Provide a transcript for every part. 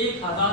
1000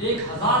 1000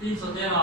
313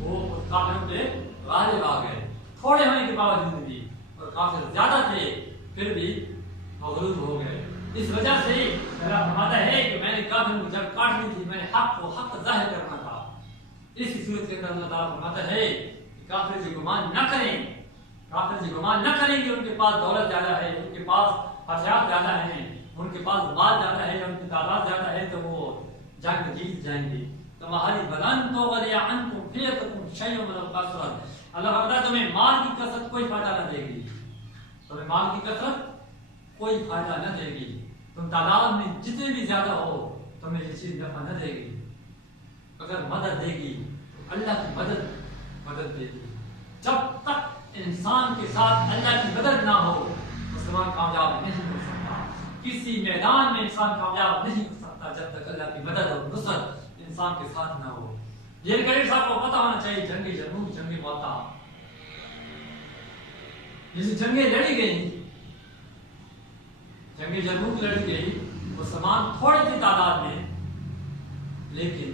وہ کافروں پہ غالب آ گئے، تھوڑے ہونے کے باوجود بھی، اور کافر زیادہ تھے پھر بھی مغلوب ہو گئے۔ اس وجہ سے اللہ فرماتا ہے کہ میں نے کافروں کو جب کاٹنی تھی، میں نے حق کو حق ظاہر کرنا تھا۔ اس صورت کے اندر اللہ تعالیٰ فرماتا ہے کہ کافر جی گمان نہ کریں، کافر جی گمان نہ کریں کہ ان کے پاس دولت زیادہ ہے، ان کے پاس ہتھیار زیادہ ہیں، ان کے پاس مال زیادہ ہے، ان کی تعداد زیادہ ہے تو وہ جنگ جیت جائیں گے۔ تمہاری بدن تو غلیا عنکم فیتکم شیء من الکثرت، اللہ فرماتا ہے تمہیں مال کی کثرت کوئی فائدہ نہ دے گی، تمہیں مال کی کثرت کوئی فائدہ نہ دے گی، تم تعداد میں جتنے بھی زیادہ ہو تمہیں یہ چیز نفع نہ دے گی۔ اگر مدد دے گی تو اللہ کی مدد دے گی۔ جب تک انسان کے ساتھ اللہ کی مدد نہ ہو مسلمان کامیاب نہیں ہو سکتا، کسی میدان میں انسان کامیاب نہیں ہو سکتا جب تک اللہ کی مدد اور نصرت انسان کے ساتھ نہ ہو۔ یہ کریم صاحب کو پتہ ہونا چاہیے جنگی جرموک، جنگی موتا، جیسے جنگیں لڑی گئی، جنگی جرموک لڑی گئی، مسلمان تھوڑی سی تعداد میں، لیکن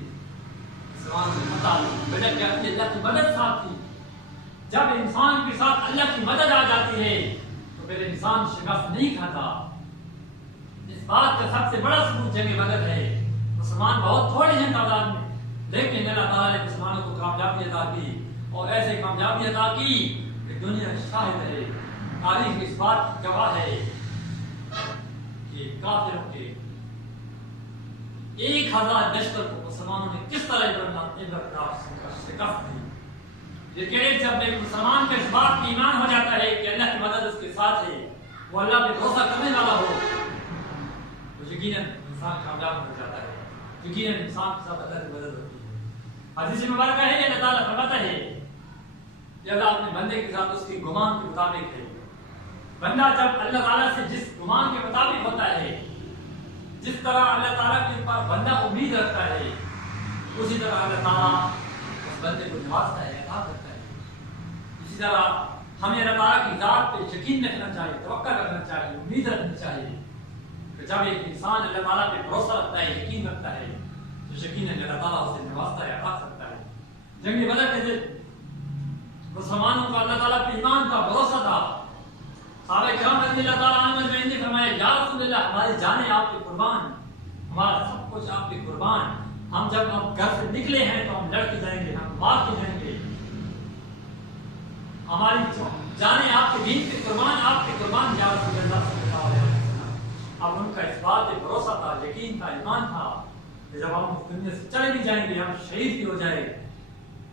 مسلمان کو پتہ وجہ کیا تھی؟ اللہ کی مدد ساتھ تھی۔ جب انسان کے ساتھ اللہ کی مدد آ جاتی ہے تو پھر انسان شکست نہیں کھاتا۔ اس بات کا سب سے بڑا ثبوت جنگ بدر ہے۔ مسلمان بہت تھوڑے ہیں تعداد میں، لیکن اللہ تعالیٰ نے مسلمانوں کو کامیابی عطا کی، اور ایسے کامیابی عطا کی کہ دنیا شاہد ہے، تاریخ اس بات کی گواہ ہے کہ کافروں کے 1000 لشکر کو مسلمانوں نے کس طرح شکست دی۔ لیکن جب ایک مسلمان کے اس بات کی ایمان ہو جاتا ہے کہ اللہ کی مدد اس کے ساتھ ہے، وہ اللہ پہ بھروسہ کرنے والا ہو، تو یقیناً انسان کامیاب ہو جاتا ہے، یقیناً انسان کے ساتھ اللہ کی مدد ہوتی ہے۔ حدیث مبارکہ ہے کہ اللہ تعالیٰ فرماتا ہے کہ اللہ اپنے بندے کے ساتھ اس کے گمان کے مطابق ہے۔ بندہ جب اللہ تعالیٰ سے جس گمان کے مطابق ہوتا ہے، جس طرح اللہ تعالیٰ کے اوپر بندہ امید رکھتا ہے، اسی طرح اللہ تعالیٰ اس بندے کو نوازتا ہے، عطا کرتا ہے۔ اسی طرح ہمیں اللہ تعالیٰ کی ذات پہ یقین رکھنا چاہیے، توقع رکھنا چاہیے، امید رکھنی چاہیے کہ جب ایک انسان اللہ تعالیٰ پہ بھروسہ رکھتا ہے، یقین رکھتا ہے، تو یقیناً اللہ تعالیٰ اسے نوازتا ہے، عطا کرتا ہے۔ جنگ بدر کے دن مسلمانوں کو اللہ تعالیٰ پہ ایمان کا بھروسہ تھا۔ صحابہ کرام رضی اللہ تعالیٰ عنہ مجمعین نے فرمایا، یا رسول اللہ، ہماری جانیں آپ کے قربان، ہمارا سب کچھ آپ کے قربان، ہم جب اب گھر سے نکلے ہیں تو ہم لڑ کے جائیں گے، ہم مار کے جائیں گے، ہماری جانیں آپ کے دین کے قربان، آپ کے قربان یا رسول اللہ صلی اللہ علیہ وسلم۔ اب ان کا اس بات پہ بھروسہ تھا، یقین تھا، ایمان تھا کہ جب ہم اس دنیا سے چلے بھی جائیں گے، ہم شہید بھی ہو جائے،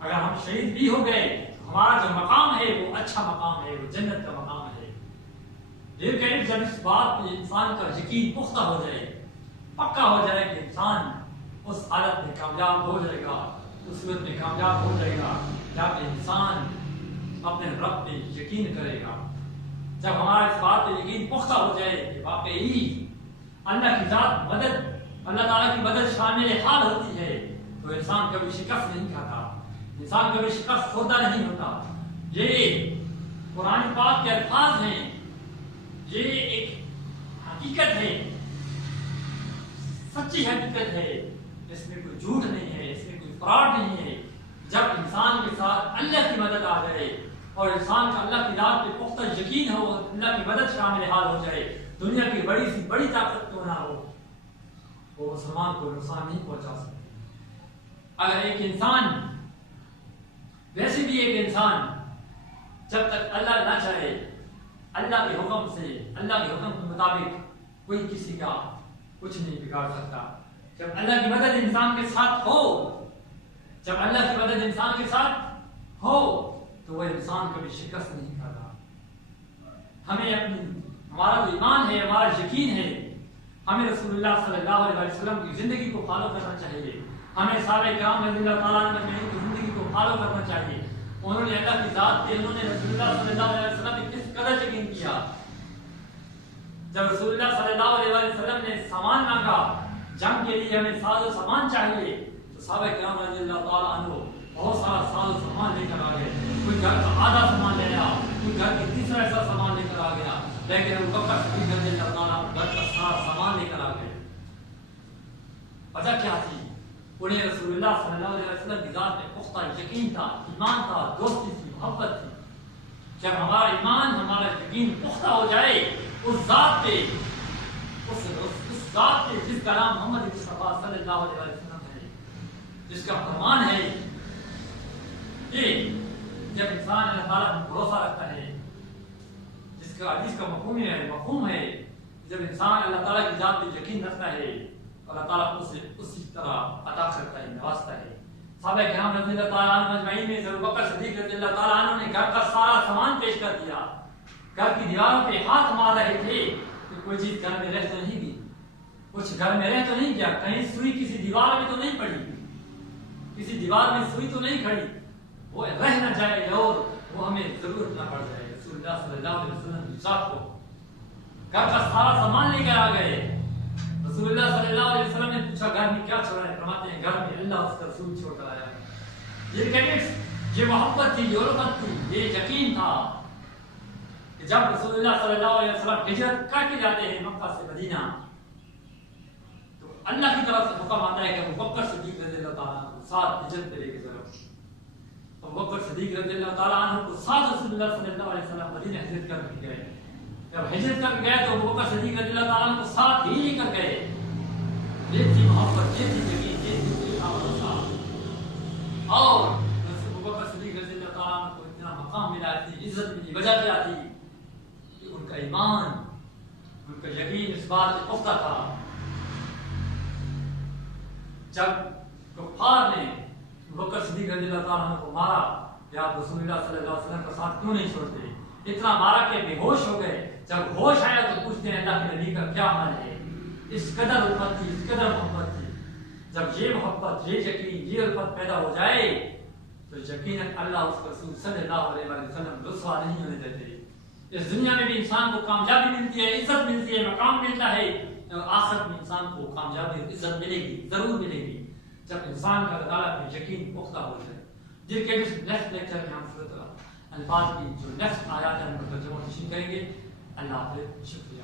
اگر ہم شہید بھی ہو گئے تو ہمارا جو مقام ہے وہ اچھا مقام ہے، وہ جنت کا مقام ہے۔ لیکن جب اس بات پہ انسان کا یقین پختہ ہو جائے، پکا ہو جائے کہ انسان اس حالت میں کامیاب ہو جائے گا، اس وقت میں کامیاب ہو جائے گا جب انسان اپنے رب پہ یقین کرے گا، جب ہمارا اس بات پہ یقین پختہ ہو جائے کہ واقعی اللہ کی ذات مدد، اللہ تعالیٰ کی مدد شامل حال ہوتی ہے، تو انسان کبھی شکست نہیں کھاتا، انسان کبھی شکست خوردہ نہیں ہوتا۔ یہ قرآن پاک کے الفاظ ہیں، یہ ایک حقیقت ہے، سچی حقیقت ہے، اس میں کوئی جھوٹ نہیں ہے، اس میں کوئی فراڈ نہیں ہے۔ جب انسان کے ساتھ اللہ کی مدد آ جائے اور انسان کا اللہ کی ذات پہ پختہ یقین ہو، اللہ کی مدد شامل حال ہو جائے، دنیا کی بڑی سی بڑی طاقت کیوں نہ ہو، وہ مسلمان کو نقصان نہیں پہنچا سکتی۔ اگر ایک انسان، ویسے بھی ایک انسان جب تک اللہ نہ چاہے، اللہ کے حکم سے، اللہ کے حکم کے مطابق کوئی کسی کا کچھ نہیں بگاڑ سکتا۔ جب اللہ کی مدد انسان کے ساتھ ہو، جب اللہ کی مدد انسان کے ساتھ ہو تو وہ انسان کبھی شکست نہیں کھاتا۔ ہمیں ہمارا جو ایمان ہے، ہمارا یقین ہے، ہمیں رسول اللہ صلی اللہ علیہ وسلم کی زندگی کو فالو کرنا چاہیے، ہمیں صحابہ کرام رضی اللہ تعالیٰ عنہ کی زندگی کو فالو کرنا چاہیے۔ انہوں نے اللہ کی ذات پہ، انہوں نے رسول اللہ صلی اللہ علیہ وسلم پہ کس قدر یقین کیا۔ جب رسول اللہ صلی اللہ علیہ وسلم نے سامان مانگا، جنگ کے لیے ہمیں ساز و سامان چاہیے، تو صحابہ کرام رضی اللہ تعالیٰ عنہ بہت سارا ساز و سامان لے کر آ گئے۔ کوئی گھر کا آدھا سامان لے آیا، کوئی گھر کا تیسرا ایسا سامان لے کر آ گیا، لیکن ابو بکر صدیق رضی اللہ تعالیٰ عنہ گھر کا سارا سامان لے کر آ گئے۔ وجہ کیا تھی؟ انہیں رسول اللہ صلی اللہ علیہ وسلم کی ذات میں پختہ یقین تھا، ایمان تھا، دوستی تھی، محبت تھی۔ جب ہمارا ایمان، ہمارا یقین پختہ ہو جائے اس ذات پہ، اس ذات پہ جس کا نام محمد مصطفیٰ صلی اللہ علیہ وسلم ہے، جس کا فرمان ہے، یہ جب انسان اللہ تعالیٰ پر بھروسہ رکھتا ہے، جس کا مفہوم ہے، جب انسان اللہ تعالیٰ کی ذات پہ یقین رکھتا ہے، اللہ تعالیٰ اسے اسی طرح عطا کرتا ہے، نوازتا ہے۔ صحابہ کرام رضی اللہ تعالیٰ عنہ مجمعین میں ابو بکر صدیق رضی اللہ تعالیٰ عنہ نے گھر کا سارا سامان پیش کر دیا، گھر کی دیواروں پہ ہاتھ مار رہے تھے کہ کوئی چیز گھر میں رہ تو نہیں گئی، کچھ گھر میں رہ تو نہیں گیا، کہیں سوئی کسی دیوار میں تو نہیں پڑی، کسی دیوار میں سوئی تو نہیں کھڑی، وہ رہ نہ جائے اور وہ ہمیں ضرورت نہ پڑ جائے۔ رسول اللہ صلی اللہ علیہ وسلم کی ذات کو گھر کا سارا سامان لے کر آ گئے۔ رسول اللہ صلی اللہ علیہ وسلم نے پوچھا گھر میں کیا چھوڑا ہے؟ فرماتے ہیں گھر میں اللہ اس کا رسول چھوڑ کر آیا۔ یہ محبت تھی، یہ الفت تھی، یہ یقین تھا کہ جب رسول اللہ صلی اللہ علیہ وسلم ہجرت کر کے جاتے ہیں مکہ سے مدینہ، تو اللہ کی طرف سے حکم آتا ہے کہ ابو بکر صدیق رضی اللہ تعالیٰ عنہ کو ساتھ ہجرت پہ لے کے چلو۔ ابو بکر صدیق رضی اللہ تعالیٰ عنہ کو ساتھ رسول اللہ صلی اللہ علیہ وسلم مدینہ ہجرت کر کے گئے۔ جب ہجرت کر کے گئے تو ابو بکر صدیق رضی اللہ تعالیٰ عنہ کو ساتھ ہی لے کر گئے۔ یہ تھی محبت، یہ تھی یقین، یہ تھی بھروسہ۔ اور ابو بکر صدیق رضی اللہ تعالیٰ عنہ کو اتنا مقام ملا، اتنی عزت ملی، وجہ کیا تھی کہ ان کا ایمان، ان کا یقین اس بات پہ پختہ تھا۔ جب کفار نے ابو بکر صدیق رضی اللہ تعالیٰ عنہ کو مارا کہ آپ رسول اللہ صلی اللہ علیہ وسلم کا ساتھ کیوں نہیں چھوڑتے، اتنا مارا کہ بے ہوش ہو گئے۔ جب ہوش آیا تو پوچھتے ہیں اللہ کے نبی کا کیا عمل ہے؟ اس قدر الفت تھی، اس قدر محبت تھی۔ جب یہ محبت، یہ یقین، یہ الفت پیدا ہو جائے تو یقیناً اللہ اس رسول صلی اللہ علیہ وسلم رسوا نہیں ہونے دیتے۔ اس دنیا میں بھی انسان کو کامیابی ملتی ہے، عزت ملتی ہے، مقام ملتا ہے، اور آخرت میں انسان کو کامیابی اور عزت ملے گی، ضرور ملے گی، جب انسان کا اللہ تعالیٰ پہ یقین پختہ ہو جائے۔ جن کے نیکسٹ لیکچر میں ہم صورت الفاظ کی جو نیکسٹ آیات ہیں ان پر ترجمہ کریں گے۔ اللہ حافظ، شکریہ۔